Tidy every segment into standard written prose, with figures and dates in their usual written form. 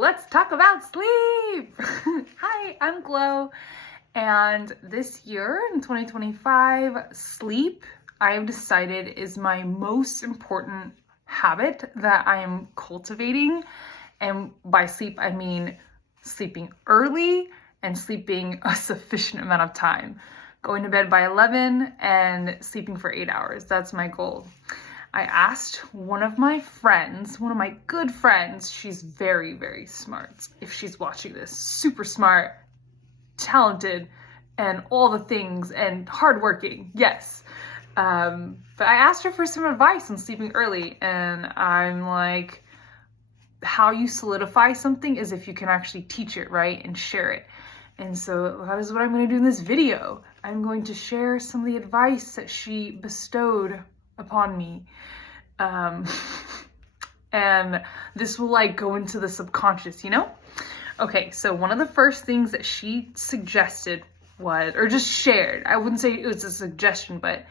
Let's talk about sleep. Hi, I'm Glo, and this year in 2025, sleep I have decided is my most important habit that I am cultivating. And by sleep, I mean sleeping early and sleeping a sufficient amount of time. Going to bed by 11 and sleeping for 8 hours. That's my goal. I asked one of my friends, one of my good friends, she's very, very smart. If she's watching this, super smart, talented, and all the things, and hardworking, yes. But I asked her for some advice on sleeping early, and I'm like, how you solidify something is if you can actually teach it, right, and share it. And so that is what I'm going to do in this video. I'm going to share some of the advice that she bestowed upon me. And this will like go into the subconscious, you know? Okay, so one of the first things that she suggested was, or just shared, I wouldn't say it was a suggestion, but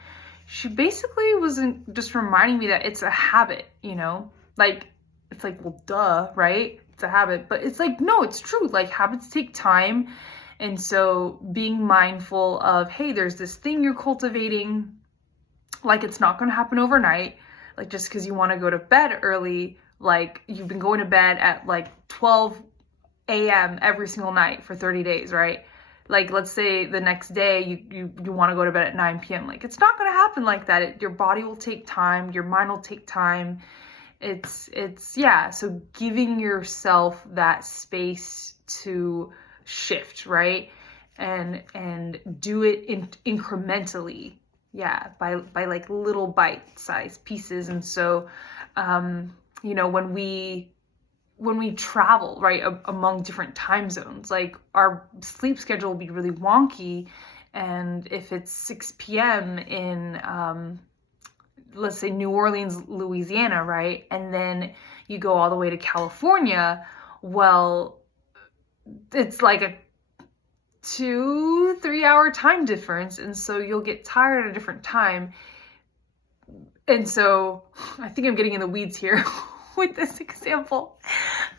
she basically wasn't just reminding me that it's a habit, you know? Like, it's like, well, duh, right? It's a habit, but it's like, no, it's true. Like, habits take time. And so being mindful of, hey, there's this thing you're cultivating, like it's not going to happen overnight. Like just because you want to go to bed early, like you've been going to bed at like 12 a.m. every single night for 30 days, right? Like let's say the next day you want to go to bed at 9 p.m. Like it's not going to happen like that. Your body will take time. Your mind will take time. Yeah. So giving yourself that space to shift, right? And do it incrementally. Yeah, by like little bite-sized pieces. And so, you know, when we travel, right, among different time zones, like our sleep schedule will be really wonky. And if it's 6 p.m. in, let's say New Orleans, Louisiana, right, and then you go all the way to California, well, it's like a 2-3 hour time difference, and so you'll get tired at a different time. And so I think I'm getting in the weeds here with this example,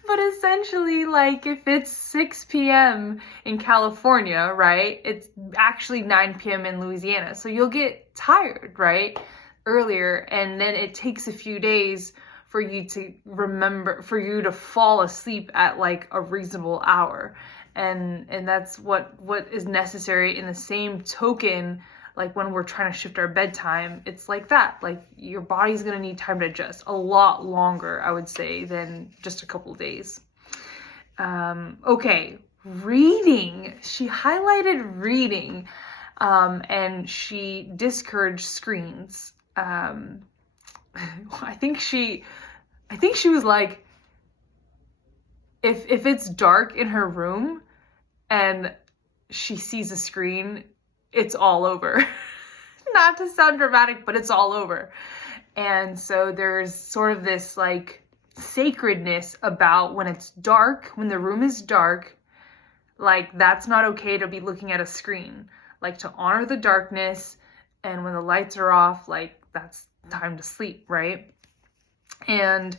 but essentially, like if it's 6 p.m. in California, right, it's actually 9 p.m. in Louisiana, so you'll get tired, right, earlier, and then it takes a few days for you to remember, for you to fall asleep at like a reasonable hour. And that's what is necessary. In the same token, like when we're trying to shift our bedtime, it's like that. Like your body's gonna need time to adjust a lot longer, I would say, than just a couple of days. Okay, reading. She highlighted reading, and she discouraged screens. I think she was like, if it's dark in her room and she sees a screen, it's all over. Not to sound dramatic, but it's all over. And so there's sort of this like sacredness about when it's dark, when the room is dark, like that's not okay to be looking at a screen. Like to honor the darkness, and when the lights are off, like that's time to sleep, right? And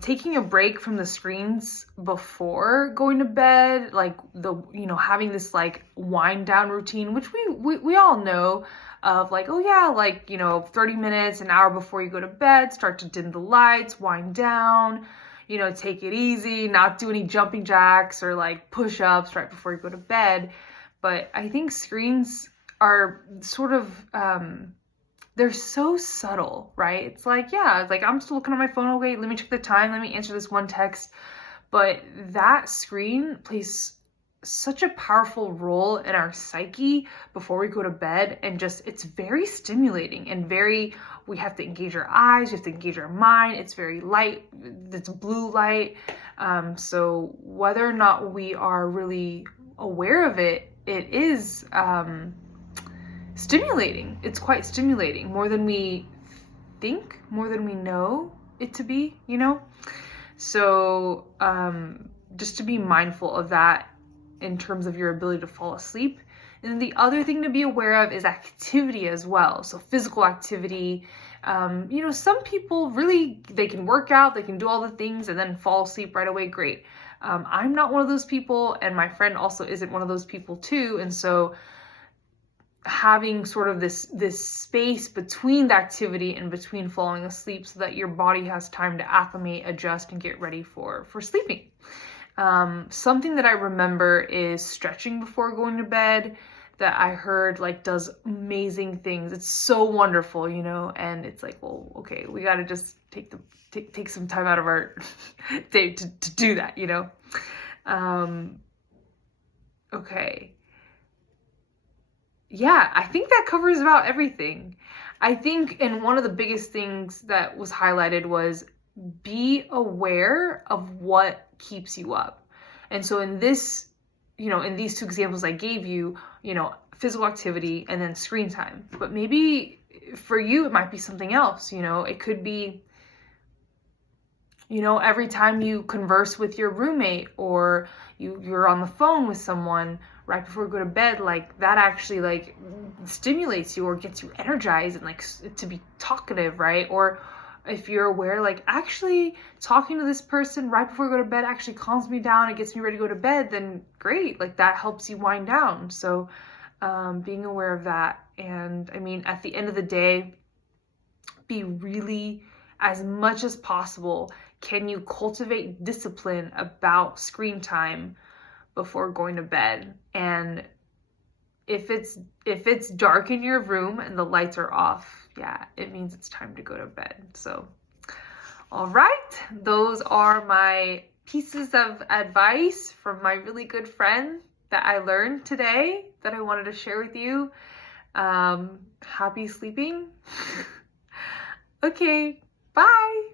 taking a break from the screens before going to bed, like having this like wind down routine, which we all know of, like, oh yeah, like, 30 minutes, an hour before you go to bed, start to dim the lights, wind down, take it easy, not do any jumping jacks or like push-ups right before you go to bed. But I think screens are sort of, they're so subtle, right? It's like, yeah, it's like I'm still looking at my phone. Okay, let me check the time. Let me answer this one text. But that screen plays such a powerful role in our psyche before we go to bed. And just, it's very stimulating and we have to engage our eyes. We have to engage our mind. It's very light. It's blue light. So whether or not we are really aware of it, it is, stimulating. It's quite stimulating, more than we think, more than we know it to be, So just to be mindful of that in terms of your ability to fall asleep. And the other thing to be aware of is activity as well. So physical activity. Some people really, they can work out, they can do all the things and then fall asleep right away. Great. I'm not one of those people, and my friend also isn't one of those people too. And so having sort of this space between the activity and between falling asleep so that your body has time to acclimate, adjust, and get ready for sleeping. Something that I remember is stretching before going to bed, that I heard like does amazing things. It's so wonderful, you know, and it's like, well, okay, we got to just take some time out of our day to do that, you know. Okay. Yeah, I think that covers about everything. I think, and one of the biggest things that was highlighted was be aware of what keeps you up. And so in this, you know, in these two examples I gave you, you know, physical activity and then screen time. But maybe for you, it might be something else, you know, it could be, you know, every time you converse with your roommate or you're on the phone with someone right before you go to bed, like that actually like stimulates you or gets you energized and like to be talkative, right? Or if you're aware, like actually talking to this person right before you go to bed actually calms me down, it gets me ready to go to bed, then great, like that helps you wind down. So being aware of that. And I mean, at the end of the day, be really, as much as possible, can you cultivate discipline about screen time before going to bed? And if it's dark in your room and the lights are off, yeah, it means it's time to go to bed. So, all right, those are my pieces of advice from my really good friend that I learned today that I wanted to share with you. Happy sleeping. Okay, bye.